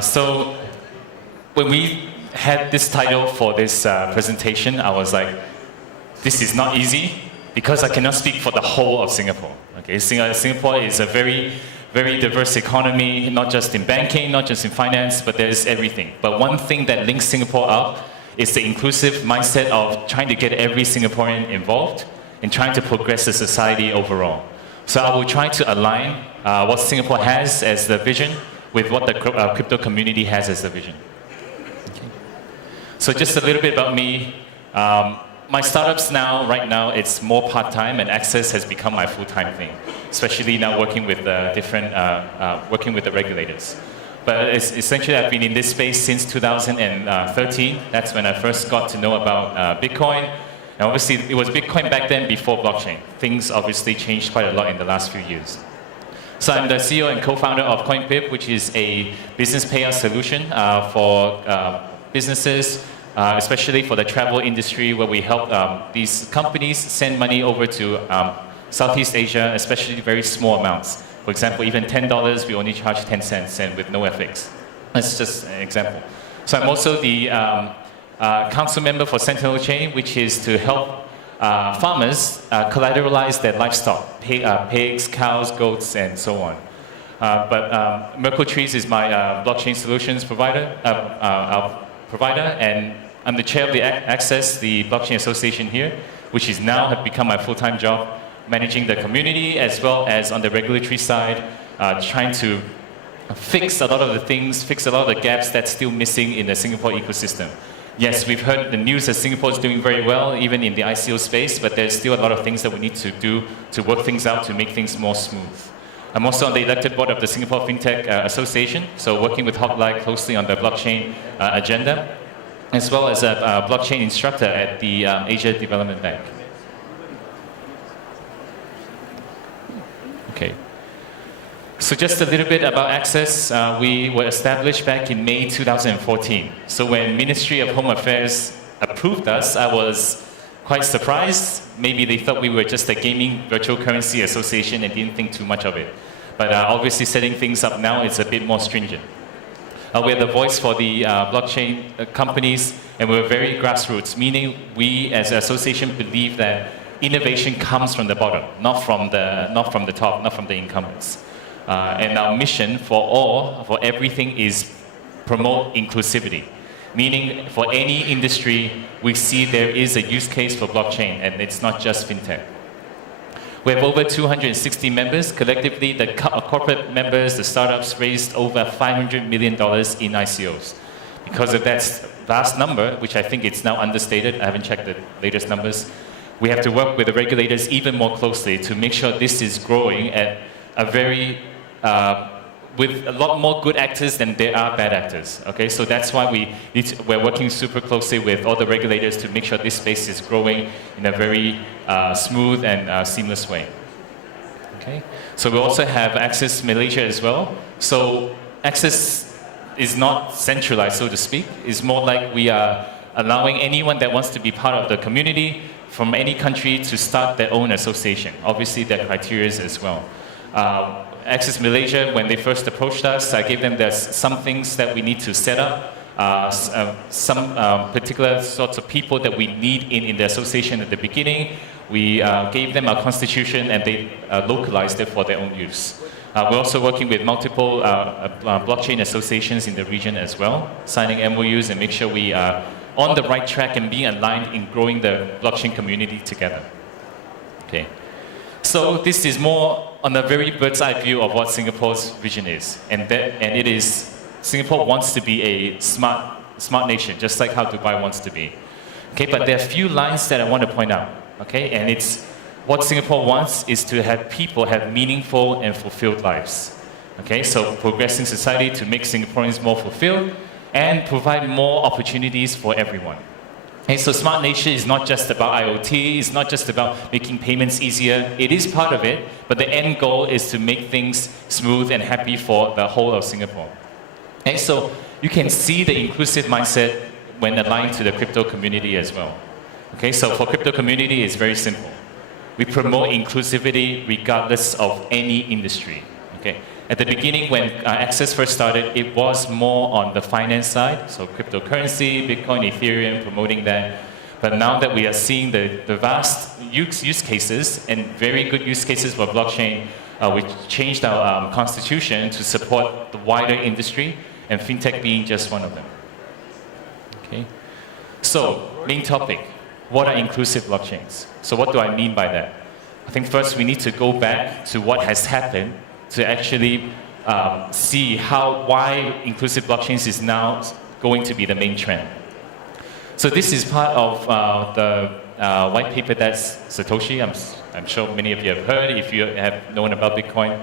So when we had this title for this presentation, I was like, this is not easy because I cannot speak for the whole of Singapore. Okay, Singapore is a very, very diverse economy, not just in banking, not just in finance, but there's everything. But one thing that links Singapore up is the inclusive mindset of trying to get every Singaporean involved and trying to progress the society overall. So I will try to align what Singapore has as the vision with what the crypto community has as the vision. Okay. So just a little bit about me. My startups right now, it's more part-time, and Access has become my full-time thing, especially now working with working with the regulators. But essentially, I've been in this space since 2013. That's when I first got to know about Bitcoin. And obviously, it was Bitcoin back then before blockchain. Things obviously changed quite a lot in the last few years. So I'm the CEO and co-founder of CoinPip, which is a business payout solution for businesses, especially for the travel industry, where we help these companies send money over to Southeast Asia, especially very small amounts. For example, even $10, we only charge 10 cents and with no FX. That's just an example. So I'm also the council member for Sentinel Chain, which is to help farmers collateralize their livestock, pigs, cows, goats, and so on. But Merkle Trees is my blockchain solutions provider, and I'm the chair of the Access, the blockchain association here, which is now have become my full-time job, managing the community as well as on the regulatory side, trying to fix a lot of the things, fix a lot of the gaps that's still missing in the Singapore ecosystem. Yes, we've heard the news that Singapore is doing very well, even in the ICO space, but there's still a lot of things that we need to do to work things out to make things more smooth. I'm also on the elected board of the Singapore Fintech Association, so working with Hoplite closely on the blockchain agenda, as well as a blockchain instructor at the Asia Development Bank. Okay. So just a little bit about Access. We were established back in May 2014. So when Ministry of Home Affairs approved us, I was quite surprised. Maybe they thought we were just a gaming virtual currency association and didn't think too much of it. But obviously setting things up now is a bit more stringent. We're the voice for the blockchain companies, and we're very grassroots, meaning we as an association believe that innovation comes from the bottom, not from the top, not from the incumbents. And our mission for everything is promote inclusivity. Meaning for any industry, we see there is a use case for blockchain, and it's not just fintech. We have over 260 members. Collectively, the corporate members, the startups raised over $500 million in ICOs. Because of that vast number, which I think it's now understated, I haven't checked the latest numbers, we have to work with the regulators even more closely to make sure this is growing at a very with a lot more good actors than there are bad actors. Okay, so that's why we're working super closely with all the regulators to make sure this space is growing in a very smooth and seamless way. Okay, so we also have Access Malaysia as well. So Access is not centralized, so to speak. It's more like we are allowing anyone that wants to be part of the community from any country to start their own association. Obviously, there are criteria as well. Access Malaysia, when they first approached us, I gave them some things that we need to set up, some particular sorts of people that we need in the association at the beginning. We gave them our constitution, and they localized it for their own use. We're also working with multiple blockchain associations in the region as well, signing MOUs and make sure we are on the right track and being aligned in growing the blockchain community together. Okay. So this is more on a very bird's eye view of what Singapore's vision is. And it is, Singapore wants to be a smart nation, just like how Dubai wants to be. Okay, but there are a few lines that I want to point out. Okay, and it's what Singapore wants is to have people have meaningful and fulfilled lives. Okay, so progressing society to make Singaporeans more fulfilled and provide more opportunities for everyone. Okay, so Smart Nation is not just about IoT, it's not just about making payments easier. It is part of it, but the end goal is to make things smooth and happy for the whole of Singapore. Okay, so you can see the inclusive mindset when aligned to the crypto community as well. Okay, so for crypto community, it's very simple. We promote inclusivity regardless of any industry. Okay, At the beginning, when Access first started, it was more on the finance side, so cryptocurrency, Bitcoin, Ethereum, promoting that. But now that we are seeing the vast use cases and very good use cases for blockchain, we changed our constitution to support the wider industry, and fintech being just one of them. Okay. So, main topic, what are inclusive blockchains? So what do I mean by that? I think first we need to go back to what has happened to actually see why inclusive blockchains is now going to be the main trend. So this is part of the white paper that Satoshi, I'm sure many of you have heard if you have known about Bitcoin.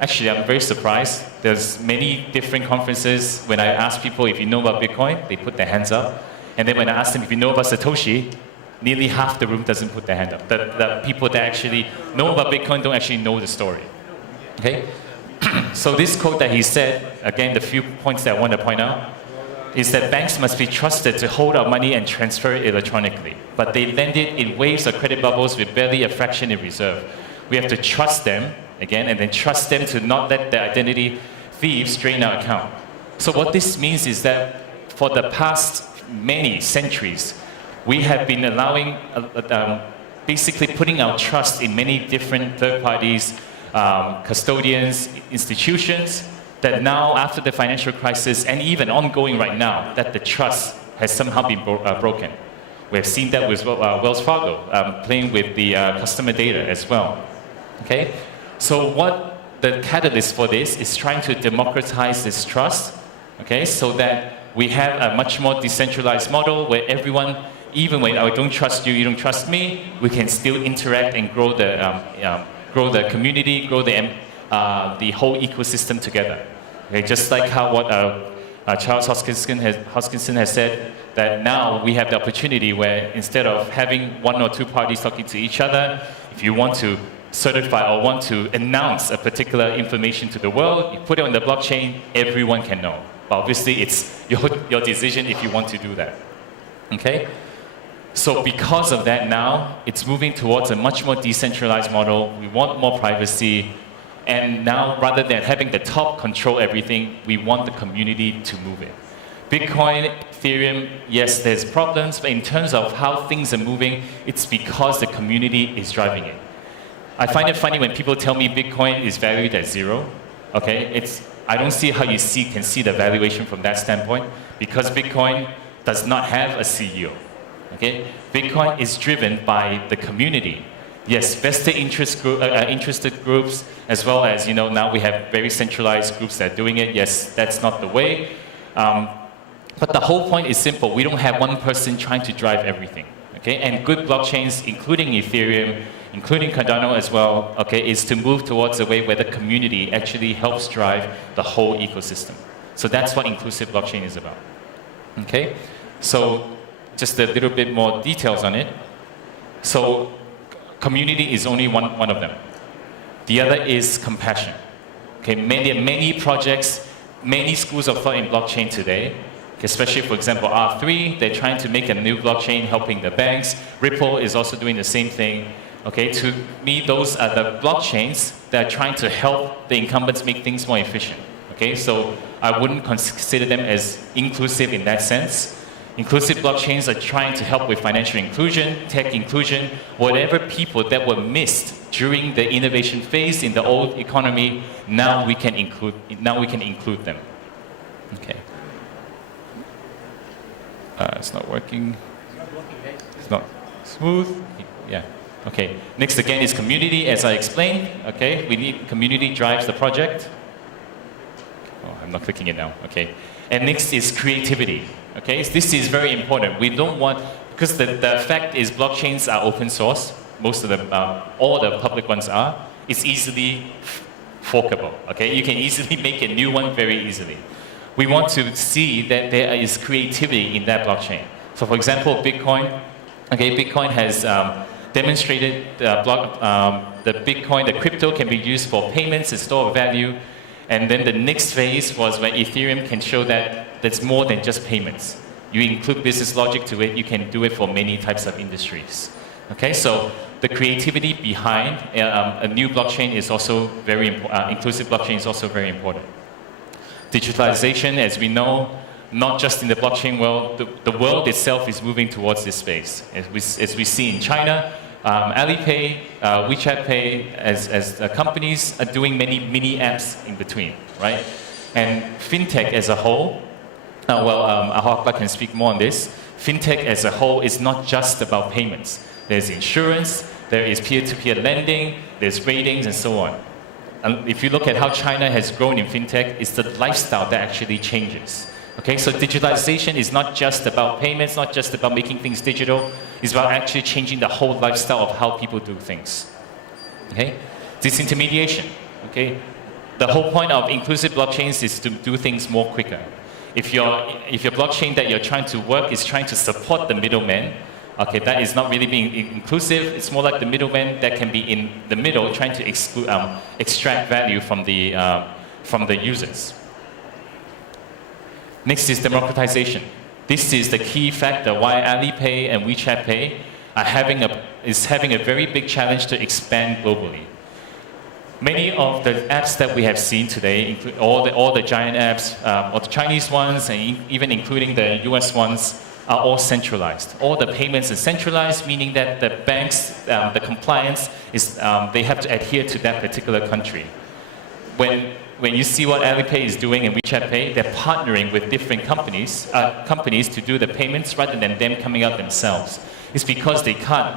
Actually, I'm very surprised. There's many different conferences. When I ask people if you know about Bitcoin, they put their hands up. And then when I ask them if you know about Satoshi, nearly half the room doesn't put their hand up. The people that actually know about Bitcoin don't actually know the story. Okay? So this quote that he said, again, the few points that I want to point out, is that banks must be trusted to hold our money and transfer it electronically. But they lend it in waves or credit bubbles with barely a fraction in reserve. We have to trust them, again, and then trust them to not let the identity thieves drain our account. So what this means is that for the past many centuries, we have been allowing, basically putting our trust in many different third parties, custodians, institutions, that now after the financial crisis, and even ongoing right now, that the trust has somehow been broken. We have seen that with Wells Fargo, playing with the customer data as well. Okay? So what the catalyst for this is trying to democratize this trust, okay, so that we have a much more decentralized model where everyone, even when I don't trust you, you don't trust me, we can still interact and grow the community, grow the whole ecosystem together. Okay, just like how what Charles Hoskinson has said, that now we have the opportunity where instead of having one or two parties talking to each other, if you want to certify or want to announce a particular information to the world, you put it on the blockchain, everyone can know. But obviously, it's your decision if you want to do that. Okay? So because of that now, it's moving towards a much more decentralized model. We want more privacy. And now, rather than having the top control everything, we want the community to move it. Bitcoin, Ethereum, yes, there's problems, but in terms of how things are moving, it's because the community is driving it. I find it funny when people tell me Bitcoin is valued at zero. Okay, I don't see how you can see the valuation from that standpoint, because Bitcoin does not have a CEO. Okay, Bitcoin is driven by the community. Yes, vested interested groups, as well as, now we have very centralized groups that are doing it. Yes, that's not the way. But the whole point is simple. We don't have one person trying to drive everything. Okay, and good blockchains, including Ethereum, including Cardano as well, okay, is to move towards a way where the community actually helps drive the whole ecosystem. So that's what inclusive blockchain is about. Okay, so just a little bit more details on it. So community is only one of them. The other is compassion. Okay, many projects, many schools of thought in blockchain today, especially, for example, R3, they're trying to make a new blockchain helping the banks. Ripple is also doing the same thing. Okay, to me, those are the blockchains that are trying to help the incumbents make things more efficient. Okay, so I wouldn't consider them as inclusive in that sense. Inclusive blockchains are trying to help with financial inclusion, tech inclusion, whatever people that were missed during the innovation phase in the old economy, now we can include them. Okay. It's not working. It's not smooth. Yeah. Okay. Next again is community, as I explained. Okay. We need community drives the project. Oh, I'm not clicking it now. Okay. And next is creativity. Okay. This is very important. We don't want, because the fact is blockchains are open source. Most of them, all the public ones are. It's easily forkable. Okay. You can easily make a new one very easily. We want to see that there is creativity in that blockchain. So for example, Bitcoin, okay, Bitcoin has demonstrated the Bitcoin, the crypto can be used for payments and store of value. And then the next phase was where Ethereum can show that that's more than just payments. You include business logic to it, you can do it for many types of industries. Okay, so the creativity behind a new blockchain is also very important. Inclusive blockchain is also very important. Digitalization, as we know, not just in the blockchain world, the world itself is moving towards this space. As we see in China, Alipay, WeChat Pay, as companies are doing many mini apps in between, right? And Fintech as a whole, Ahok can speak more on this. Fintech as a whole is not just about payments. There's insurance, there is peer-to-peer lending, there's ratings, and so on. And if you look at how China has grown in Fintech, it's the lifestyle that actually changes. Okay, so digitalization is not just about payments, not just about making things digital. It's about actually changing the whole lifestyle of how people do things. Okay, disintermediation. Okay, the whole point of inclusive blockchains is to do things more quicker. If your blockchain that you're trying to work is trying to support the middleman, okay, that is not really being inclusive. It's more like the middleman that can be in the middle trying to extract value from the users. Next is democratization. This is the key factor why Alipay and WeChat Pay are having a very big challenge to expand globally. Many of the apps that we have seen today, include all the giant apps, or the Chinese ones, and even including the US ones, are all centralized. All the payments are centralized, meaning that the banks, the compliance is, they have to adhere to that particular country. When you see what Alipay is doing and WeChat Pay, they're partnering with different companies to do the payments rather than them coming out themselves. It's because they can't.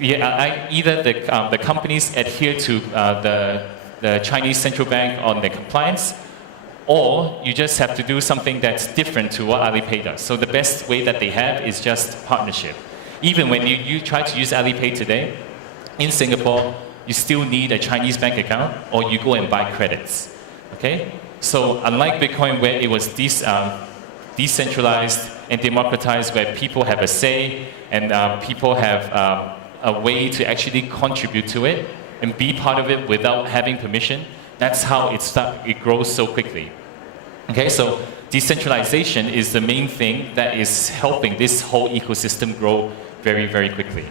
Either the companies adhere to the Chinese central bank on their compliance, or you just have to do something that's different to what Alipay does. So the best way that they have is just partnership. Even when you try to use Alipay today, in Singapore, you still need a Chinese bank account, or you go and buy credits. Okay? So unlike Bitcoin, where it was decentralized and democratized, where people have a say and people have a way to actually contribute to it and be part of it without having permission, that's how it grows so quickly. Okay, so decentralization is the main thing that is helping this whole ecosystem grow very, very quickly.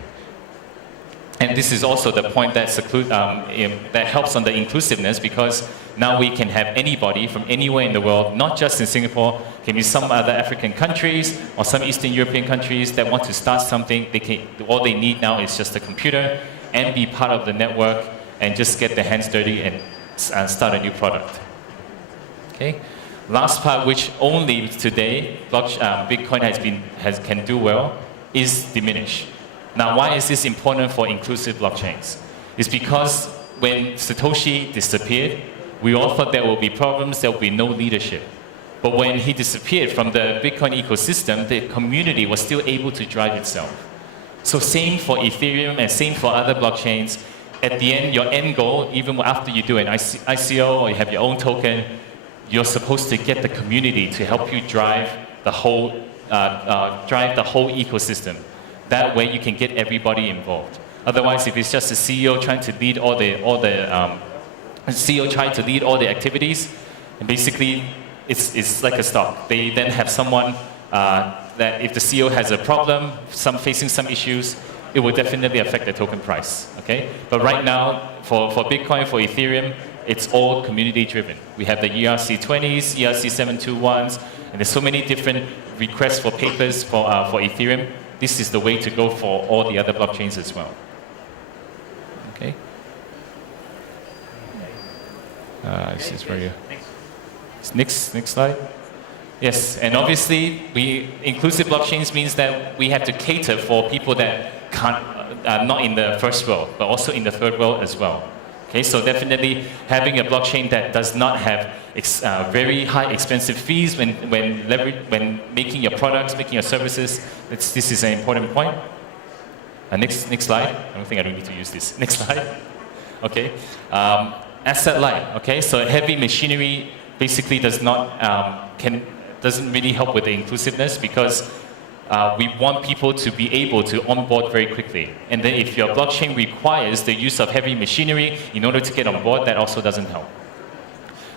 And this is also the point that helps on the inclusiveness, because now we can have anybody from anywhere in the world, not just in Singapore, can be some other African countries or some Eastern European countries that want to start something. All they need now is just a computer and be part of the network and just get their hands dirty and start a new product. Okay. Last part, which only today Bitcoin can do well, is diminish. Now, why is this important for inclusive blockchains? It's because when Satoshi disappeared, we all thought there will be problems, there will be no leadership. But when he disappeared from the Bitcoin ecosystem, the community was still able to drive itself. So same for Ethereum and same for other blockchains. At the end, your end goal, even after you do an ICO or you have your own token, you're supposed to get the community to help you drive the whole ecosystem. That way you can get everybody involved. Otherwise, if it's just a CEO trying to lead all the activities, and basically it's like a stock. They then have someone that if the CEO has a problem, facing some issues, it will definitely affect the token price. Okay? But right now, for Bitcoin, for Ethereum, it's all community driven. We have the ERC20s, ERC721s, and there's so many different requests for papers for Ethereum. This is the way to go for all the other blockchains as well. Okay. This is where you. Next slide. Yes, and obviously, inclusive blockchains means that we have to cater for people that can't, not in the first world, but also in the third world as well. Okay, so definitely having a blockchain that does not have very high expensive fees when making your products, making your services, this is an important point. Next slide. I don't think I need to use this. Next slide. Okay. Asset light. Okay, so heavy machinery basically doesn't really help with the inclusiveness, because we want people to be able to onboard very quickly. And then if your blockchain requires the use of heavy machinery in order to get on board, that also doesn't help.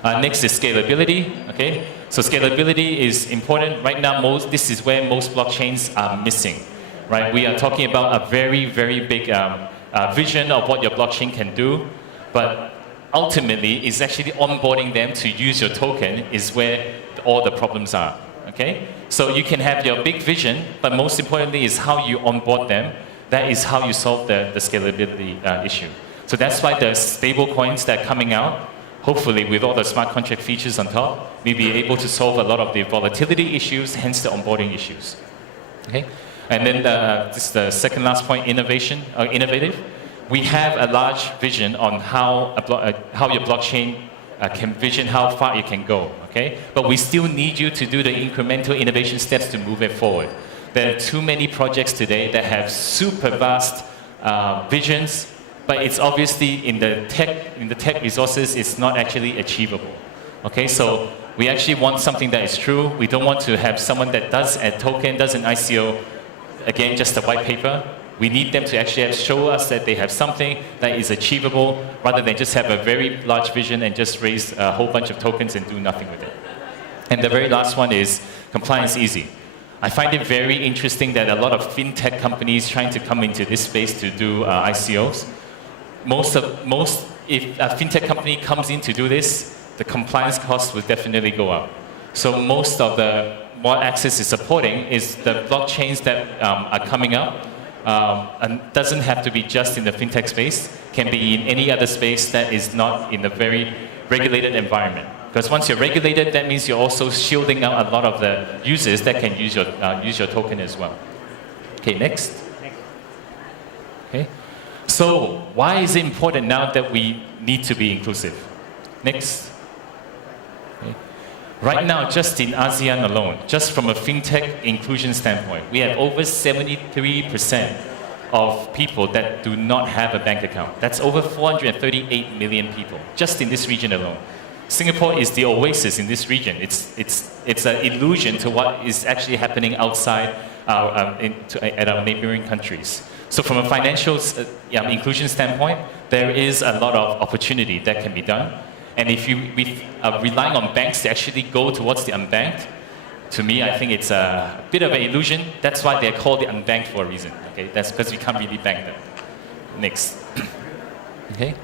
Next is scalability. Okay, so scalability is important. Right now, this is where most blockchains are missing. right? We are talking about a very, very big vision of what your blockchain can do, but ultimately, it's actually onboarding them to use your token is where all the problems are, okay? So you can have your big vision, but most importantly is how you onboard them. That is how you solve the scalability issue. So that's why the stable coins that are coming out, hopefully with all the smart contract features on top, we'll be able to solve a lot of the volatility issues, hence the onboarding issues, okay? And then this is the second last point, innovative. We have a large vision on how your blockchain can vision how far it can go, okay? But we still need you to do the incremental innovation steps to move it forward. There are too many projects today that have super vast visions, but it's obviously in the tech resources, it's not actually achievable, okay? So we actually want something that is true. We don't want to have someone that does a token, does an ICO, again, just a white paper. We need them to actually show us that they have something that is achievable rather than just have a very large vision and just raise a whole bunch of tokens and do nothing with it. And the very last one is compliance easy. I find it very interesting that a lot of fintech companies trying to come into this space to do ICOs. If a fintech company comes in to do this, the compliance costs will definitely go up. So most of what Access is supporting is the blockchains that are coming up. And doesn't have to be just in the fintech space, can be in any other space that is not in a very regulated environment. Because once you're regulated, that means you're also shielding out a lot of the users that can use your token as well. Okay, next. Okay. So why is it important now that we need to be inclusive? Next. Okay. Right now, just in ASEAN alone, just from a fintech inclusion standpoint, we have over 73% of people that do not have a bank account. That's over 438 million people, just in this region alone. Singapore is the oasis in this region. It's an illusion to what is actually happening outside at our neighboring countries. So from a financial inclusion standpoint, there is a lot of opportunity that can be done. And if you are relying on banks to actually go towards the unbanked, to me, I think it's a bit of an illusion. That's why they're called the unbanked for a reason. Okay, that's because we can't really bank them. Next. Okay,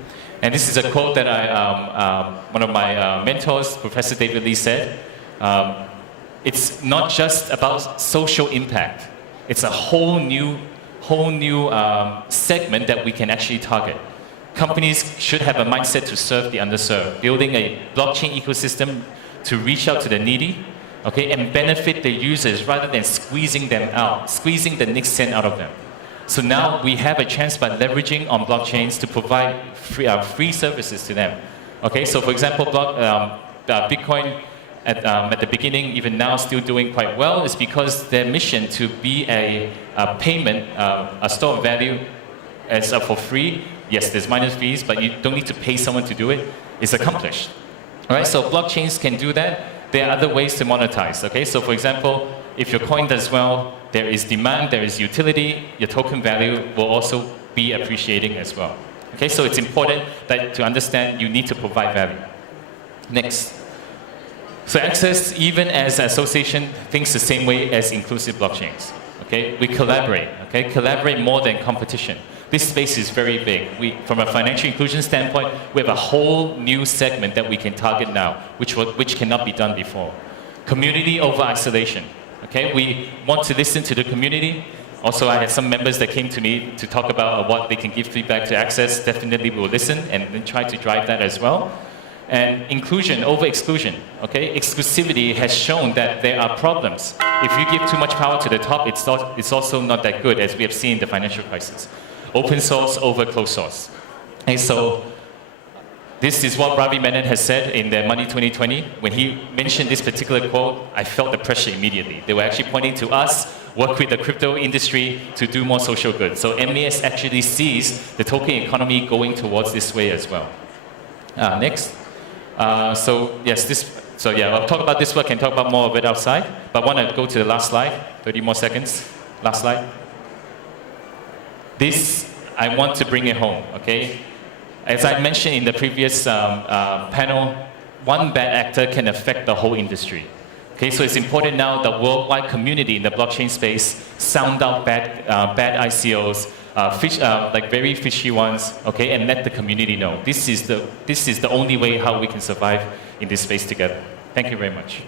and this is a quote that one of my mentors, Professor David Lee, said. It's not just about social impact. It's a whole new segment that we can actually target. Companies should have a mindset to serve the underserved, building a blockchain ecosystem to reach out to the needy, okay, and benefit the users rather than squeezing them out, squeezing the next cent out of them. So now we have a chance by leveraging on blockchains to provide free services to them. Okay, so for example, Bitcoin at the beginning, even now still doing quite well, is because their mission to be a payment, a store of value as for free. Yes, there's minus fees, but you don't need to pay someone to do it. It's accomplished. All right, so blockchains can do that. There are other ways to monetize. Okay, so for example, if your coin does well, there is demand, there is utility. Your token value will also be appreciating as well. Okay, so it's important that to understand you need to provide value. Next. So Access, even as an association, thinks the same way as inclusive blockchains. Okay, we collaborate. Okay, collaborate more than competition. This space is very big. From a financial inclusion standpoint, we have a whole new segment that we can target now, which cannot be done before. Community over isolation. Okay, we want to listen to the community. Also, I had some members that came to me to talk about what they can give feedback to Access. Definitely, we will listen and then try to drive that as well. And inclusion over exclusion. Okay, exclusivity has shown that there are problems. If you give too much power to the top, it's also not that good, as we have seen in the financial crisis. Open source over closed source. And so this is what Ravi Menon has said in the Money 2020. When he mentioned this particular quote, I felt the pressure immediately. They were actually pointing to us, work with the crypto industry to do more social good. So MAS actually sees the token economy going towards this way as well. Next. I'll talk about this work and talk about more of it outside. But I want to go to the last slide, 30 more seconds. Last slide. This, I want to bring it home, okay? As I mentioned in the previous panel, one bad actor can affect the whole industry. Okay, so it's important now that worldwide community in the blockchain space sound out bad ICOs, like very fishy ones, okay, and let the community know. This is the only way how we can survive in this space together. Thank you very much.